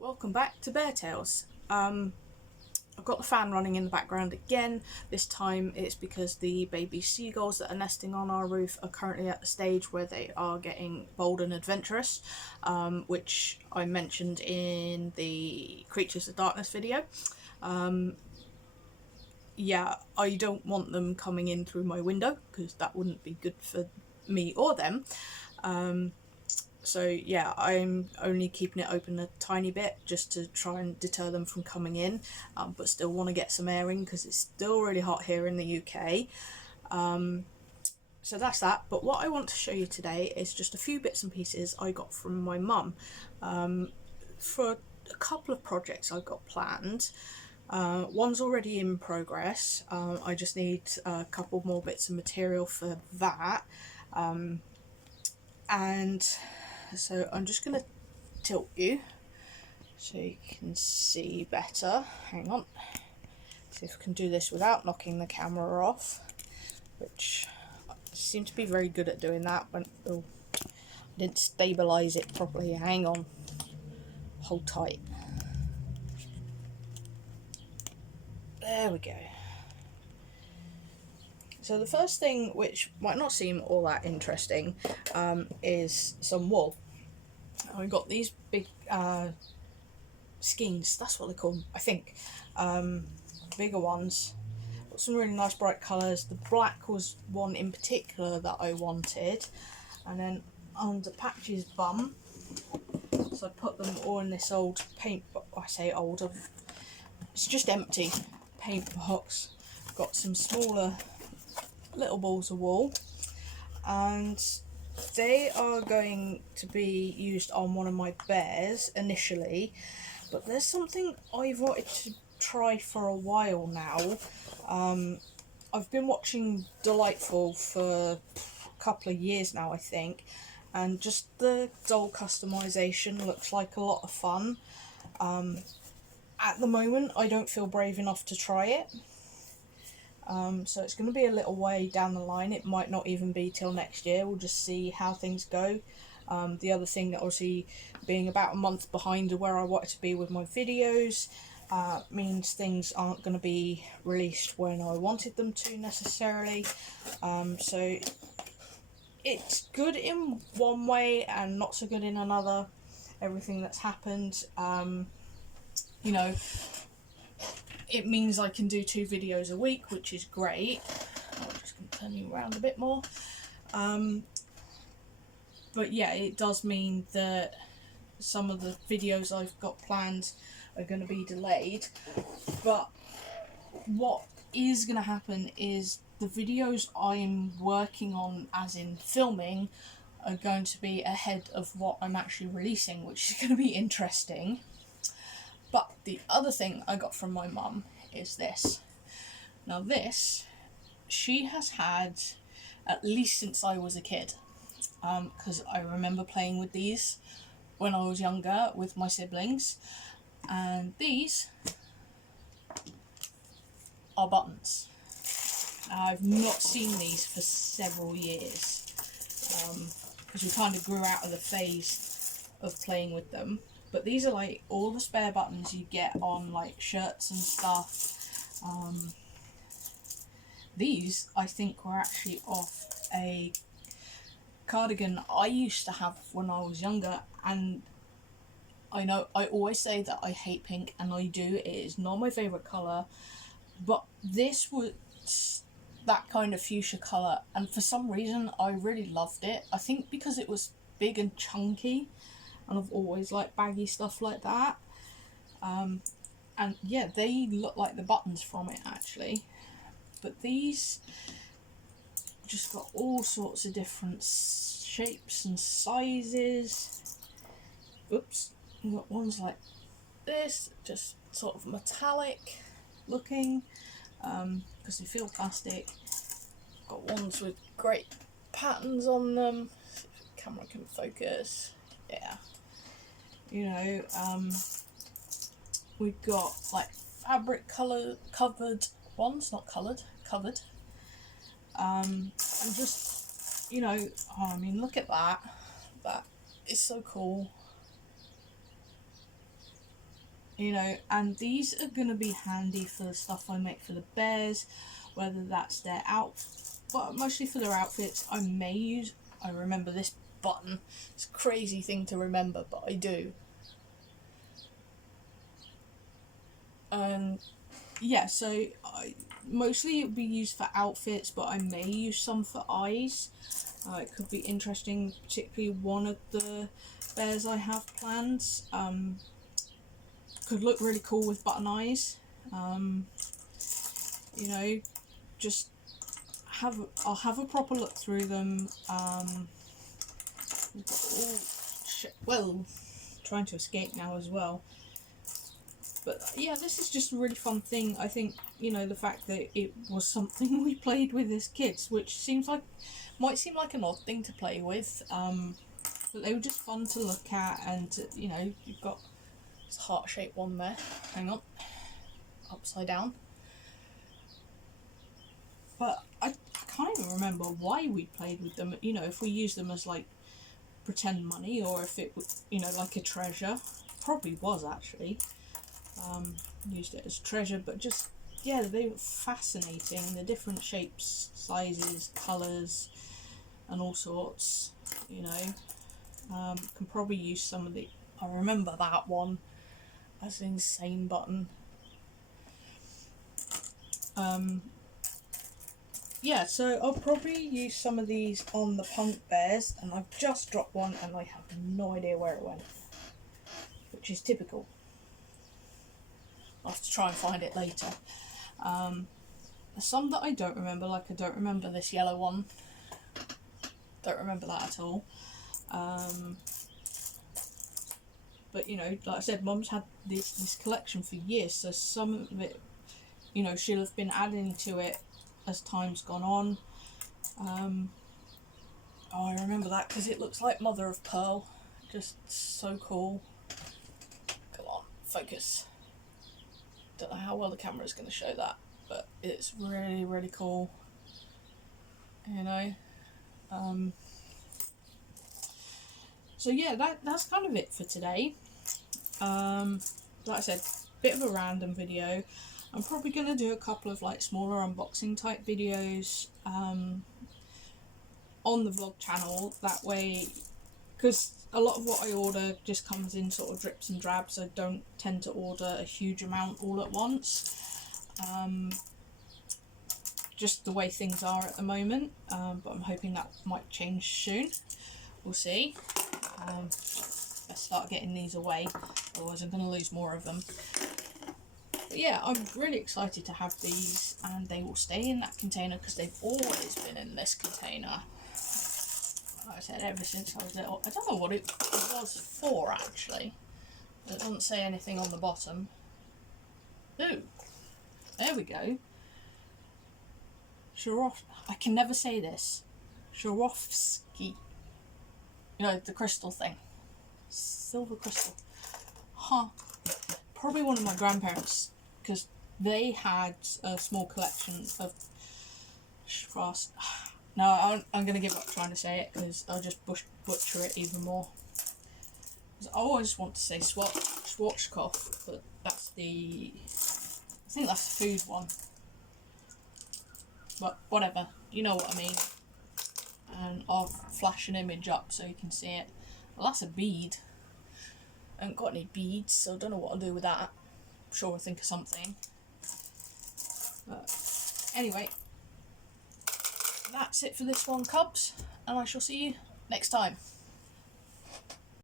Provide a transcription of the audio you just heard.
Welcome back to Bear Tales. I've got the fan running in the background again. This time it's because the baby seagulls that are nesting on our roof are currently at the stage where they are getting bold and adventurous, which I mentioned in the Creatures of Darkness video. Yeah, I don't want them coming in through my window because that wouldn't be good for me or them. So yeah, I'm only keeping it open a tiny bit just to try and deter them from coming in, but still want to get some airing because it's still really hot here in the UK. So that's that. But what I want to show you today is just a few bits and pieces I got from my mum for a couple of projects I've got planned. One's already in progress. I just need a couple more bits of material for that. And so I'm just going to tilt you so you can see better. Hang on. See if I can do this without knocking the camera off, which I seem to be very good at doing that. But I didn't stabilise it properly. Hang on. Hold tight. There we go. So the first thing, which might not seem all that interesting, is some wool. We've got these big skeins, that's what they call them, I think. Bigger ones. Got some really nice bright colours. The black was one in particular that I wanted. And then under Patch's bum, so I put them all in this old paint, I say old, it's just empty paint box. Got some smaller little balls of wool, and they are going to be used on one of my bears initially, but there's something I've wanted to try for a while now. I've been watching Delightful for a couple of years now, I think, and just the doll customization looks like a lot of fun. At the moment I don't feel brave enough to try it. So it's going to be a little way down the line. It might not even be till next year. We'll just see how things go. The other thing that obviously being about a month behind where I wanted to be with my videos means things aren't going to be released when I wanted them to necessarily. So it's good in one way and not so good in another. Everything that's happened, you know, it means I can do 2 videos a week, which is great. I'm just going to turn you around a bit more. But yeah, it does mean that some of the videos I've got planned are going to be delayed. But what is going to happen is the videos I'm working on, as in filming, are going to be ahead of what I'm actually releasing, which is going to be interesting. But the other thing I got from my mum is this. Now this, she has had at least since I was a kid, because I remember playing with these when I was younger with my siblings, and these are buttons. I've not seen these for several years, because we kind of grew out of the phase of playing with them. But these are like all the spare buttons you get on like shirts and stuff. These I think were actually off a cardigan I used to have when I was younger, and I know I always say that I hate pink, and I do. It is not my favourite colour, but this was that kind of fuchsia colour, and for some reason I really loved it. I think because it was big and chunky, and I've always liked baggy stuff like that. And yeah, they look like the buttons from it actually. But these just got all sorts of different shapes and sizes. Oops, you've got ones like this, just sort of metallic looking, because they feel plastic. Got ones with great patterns on them. See if the camera can focus. Yeah. You know, we've got like fabric colour covered ones, not coloured, covered. And just, you know, oh, I mean, look at that. That is so cool. you know, and these are going to be handy for the stuff I make for the bears, whether that's their but mostly for their outfits. I remember this button. It's a crazy thing to remember, but I do. Yeah, so mostly it would be used for outfits, but I may use some for eyes. It could be interesting, particularly one of the bears I have planned. Could look really cool with button eyes. You know, just I'll have a proper look through them. Well, trying to escape now as well. But yeah, this is just a really fun thing. I think, you know, the fact that it was something we played with as kids, which might seem like an odd thing to play with, but they were just fun to look at. And you know, you've got this heart-shaped one there. Hang on, upside down. But I can't even remember why we played with them. You know, if we used them as like pretend money, or if it was, you know, like a treasure. Probably was actually. Used it as treasure, but just, yeah, they were fascinating. The different shapes, sizes, colours, and all sorts, you know. Can probably use some of the... I remember that one as an insane button. Yeah, so I'll probably use some of these on the punk bears, and I've just dropped one and I have no idea where it went, which is typical. I'll have to try and find it later. Some that I don't remember, like I don't remember this yellow one. Don't remember that at all. But you know, like I said, Mum's had this collection for years, so some of it, you know, she'll have been adding to it as time's gone on. I remember that because it looks like mother of pearl. Just so cool. Come on, focus. Don't know how well the camera is going to show that, but it's really, really cool. You know. So yeah, that's kind of it for today. Like I said, bit of a random video. I'm probably going to do a couple of like smaller unboxing type videos on the vlog channel. That way, because a lot of what I order just comes in sort of drips and drabs. I don't tend to order a huge amount all at once. Just the way things are at the moment, but I'm hoping that might change soon. We'll see. Let's start getting these away, otherwise I'm going to lose more of them. But yeah, I'm really excited to have these, and they will stay in that container because they've always been in this container. Like I said, ever since I was little. I don't know what it was for actually. It doesn't say anything on the bottom. Ooh, there we go. I can never say this. Swarovski. You know, the crystal thing. Silver crystal. Huh. Probably one of my grandparents, because they had a small collection of Swarovski. No, I'm going to give up trying to say it, because I'll just butcher it even more. I always want to say Schwarzkopf, but that's the... I think that's the food one. But whatever, you know what I mean. And I'll flash an image up so you can see it. Well, that's a bead. I haven't got any beads, so I don't know what I'll do with that. I'm sure I'll think of something. But anyway, that's it for this one, Cubs, and I shall see you next time.